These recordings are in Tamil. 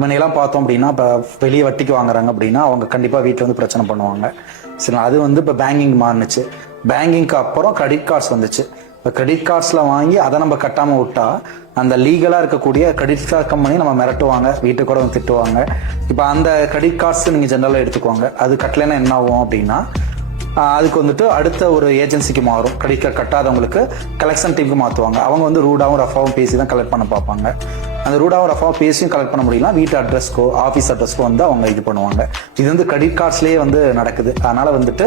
முன்னையெல்லாம் பார்த்தோம் அப்படின்னா இப்போ வெளியே வட்டிக்கு வாங்குறாங்க அப்படின்னா அவங்க கண்டிப்பாக வீட்டில் வந்து பிரச்சனை பண்ணுவாங்க. சரி, அது வந்து இப்போ பேங்கிங் மாறுனுச்சு. பேங்கிங்க்கு அப்புறம் கிரெடிட் கார்ட்ஸ் வந்துச்சு. இப்போ கிரெடிட் கார்ட்ஸில் வாங்கி அதை நம்ம கட்டாமல் விட்டா அந்த லீகலாக இருக்கக்கூடிய கிரெடிட் கார்டு கம்பெனி நம்ம மிரட்டுவாங்க, வீட்டுக்கு கூட வந்து திட்டுவாங்க. இப்போ அந்த கிரெடிட் கார்ட்ஸ் நீங்கள் ஜென்ரலாக எடுத்துக்குவாங்க. அது கட்டலைன்னா என்ன ஆகும் அப்படின்னா அதுக்கு வந்துட்டு அடுத்த ஒரு ஏஜென்சிக்கு மாறும். கிரெடிட் கார்டு கட்டாதவங்களுக்கு கலெக்ஷன் டீமுக்கு மாற்றுவாங்க. அவங்க வந்து ரூடாகவும் ரஃபாவும் பேசி தான் கலெக்ட் பண்ண பார்ப்பாங்க. அந்த ரூடாகவும் ரஃபாவும் பேசியும் கலெக்ட் பண்ண முடியலாம். வீட்டு அட்ரஸ்க்கோ ஆஃபீஸ் அட்ரஸ்க்கோ வந்து அவங்க இது பண்ணுவாங்க. இது வந்து கிரெடிட் கார்ட்ஸ்லேயே வந்து நடக்குது. அதனால வந்துட்டு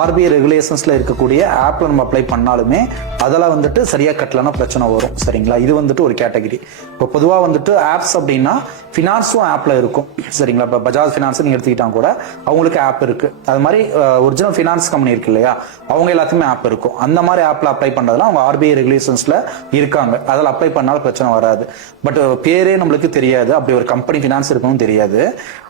ஆர்பிஐ ரெகுலேஷன்ஸ்ல இருக்கக்கூடிய ஆப்ல நம்ம அப்ளை பண்ணாலுமே அதெல்லாம் வந்துட்டு சரியா கட்டலன்னா பிரச்சனை வரும். சரிங்களா, இது வந்துட்டு ஒரு கேட்டகரி. இப்போ பொதுவாக வந்துட்டு ஆப்ஸ் அப்படின்னா ஃபினான்ஸும் ஆப்ல இருக்கும். சரிங்களா, இப்போ பஜாஜ் ஃபினான்ஸ் நீங்க எடுத்துக்கிட்டாங்க கூட அவங்களுக்கு ஆப் இருக்கு. அது மாதிரி ஒரிஜினல் ஃபினான்ஸ் கம்பெனி இருக்கு இல்லையா, அவங்க எல்லாத்துக்குமே ஆப் இருக்கும். அந்த மாதிரி ஆப்ல அப்ளை பண்றதுலாம் அவங்க ஆர்பிஐ ரெகுலேஷன்ஸ்ல இருக்காங்க. அதில் அப்ளை பண்ணாலும் பிரச்சனை வராது. பட் பேரே நம்மளுக்கு தெரியாது, அப்படி ஒரு கம்பெனி ஃபினான்ஸ் இருக்கணும் தெரியாது.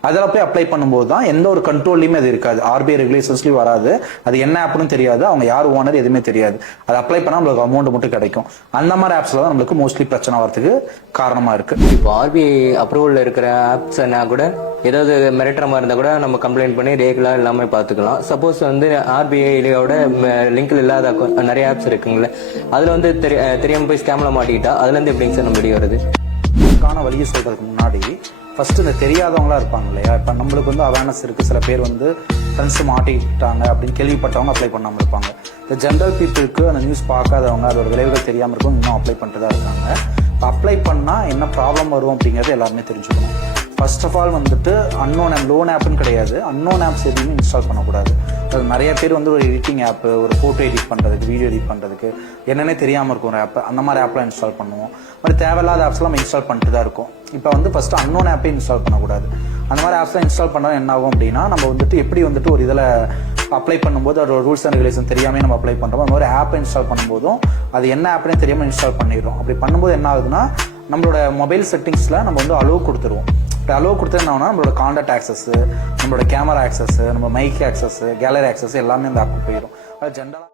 அதில் போய் அப்ளை பண்ணும்போது தான் எந்த ஒரு கண்ட்ரோல்லையுமே அது இருக்காது. ஆர்பிஐ ரெகுலேஷன்ஸ்லயும் வராது. அது என்ன ஆப்னு தெரியாது, அவங்க யார் ஓனர் எதுவுமே தெரியாது. அது அப்ளை பண்ணா நம்மளுக்கு அமௌண்ட் மட்டும் கிடைக்கும். அந்த மாதிரி ஆப்ஸ்ல தான் நம்மளுக்கு மோஸ்ட்லி பிரச்சனை வரதுக்கு காரணமா இருக்கு. இப்போ ஆர்பிஐ அப்ரூவல் இருக்கிற ஆப்ஸ் கூட ஏதாவது மிரட்டுற மாதிரி இருந்தால் கூட நம்ம கம்ப்ளைண்ட் பண்ணி ரெகுலராக எல்லாமே பார்த்துக்கலாம். சப்போஸ் வந்து ஆர்பிஐயோட லிங்க்ல இல்லாத நிறைய ஆப்ஸ் இருக்குங்களே, அதில் வந்து தெரியாமல் போய் ஸ்கேம்ல மாட்டிக்கிட்டா அதுலேருந்து எப்படிங்க சார் நம்ம வெளியே வருது? இதுக்கான வழியை சொல்றதுக்கு முன்னாடி ஃபர்ஸ்ட் இந்த தெரியாதவங்களா இருப்பாங்க இல்லையா, இப்போ நம்மளுக்கு வந்து அவேர்னஸ் இருக்கு. சில பேர் வந்து ஃப்ரெண்ட்ஸ் மாட்டிக்கிட்டாங்க அப்படின்னு கேள்விப்பட்டவங்க அப்ளை பண்ணாமல் இருப்பாங்க. இந்த ஜென்ரல் பீப்புளுக்கு அந்த நியூஸ் பார்க்காதவங்க, அதோட விளைவுகள் தெரியாமல் இருக்கும், இன்னும் அப்ளை பண்ணிட்டு தான் இருக்காங்க. அப்ளை பண்ணால் என்ன ப்ராப்ளம் வரும் அப்படிங்கிறது எல்லாருமே தெரிஞ்சுக்கணும். ஃபர்ஸ்ட் ஆஃப் ஆல் வந்துட்டு அன்னோன் ஆப், லோன் ஆப்னு கிடையாது, அன்னோன் ஆப்ஸ் எதுவுமே இன்ஸ்டால் பண்ணக்கூடாது. அது நிறைய பேர் வந்து ஒரு எடிட்டிங் ஆப், ஒரு ஃபோட்டோ எடிட் பண்ணுறதுக்கு, வீடியோ எடிட் பண்ணுறதுக்கு என்னென்னே தெரியாமல் இருக்கும் ஒரு ஆப், அந்த மாதிரி ஆப்லாம் இன்ஸ்டால் பண்ணுவோம். மாதிரி தேவையில்லாத ஆப்ஸ்லாம் நம்ம இன்ஸ்டால் பண்ணிட்டு தான் இருக்கும். இப்போ வந்து ஃபர்ஸ்ட் அன்னோன் ஆப்பே இன்ஸ்டால் பண்ணக்கூடாது. அந்த மாதிரி ஆப்ஸ்லாம் இன்ஸ்டால் பண்ணால் என்ன ஆகும் அப்படின்னா, நம்ம வந்துட்டு எப்படி வந்துட்டு ஒரு இதில் அப்ளை பண்ணும்போது அதோட ரூல்ஸ் அண்ட் ரெகுலேஷன் தெரியாமல் நம்ம அப்ளை பண்ணுறோம். அந்த மாதிரி ஆப்பை இன்ஸ்டால் பண்ணும்போதும் அது என்ன ஆப்னே தெரியாமல் இன்ஸ்டால் பண்ணிடுறோம். அப்படி பண்ணும்போது என்ன ஆகுதுன்னா, நம்மளோட மொபைல் செட்டிங்ஸில் நம்ம வந்து அலோவ் கொடுத்துருவோம். இப்போ அலோவ் கொடுத்தோம்னா நம்மளோட கான்டாக்ட் ஆக்சஸ், நம்மளோட கேமரா ஆக்சஸ், நம்ம மைக் ஆக்சஸ், கேலரி ஆக்சஸ் எல்லாமே அந்த ஆப் போயிடும். அது ஜென்ரலாக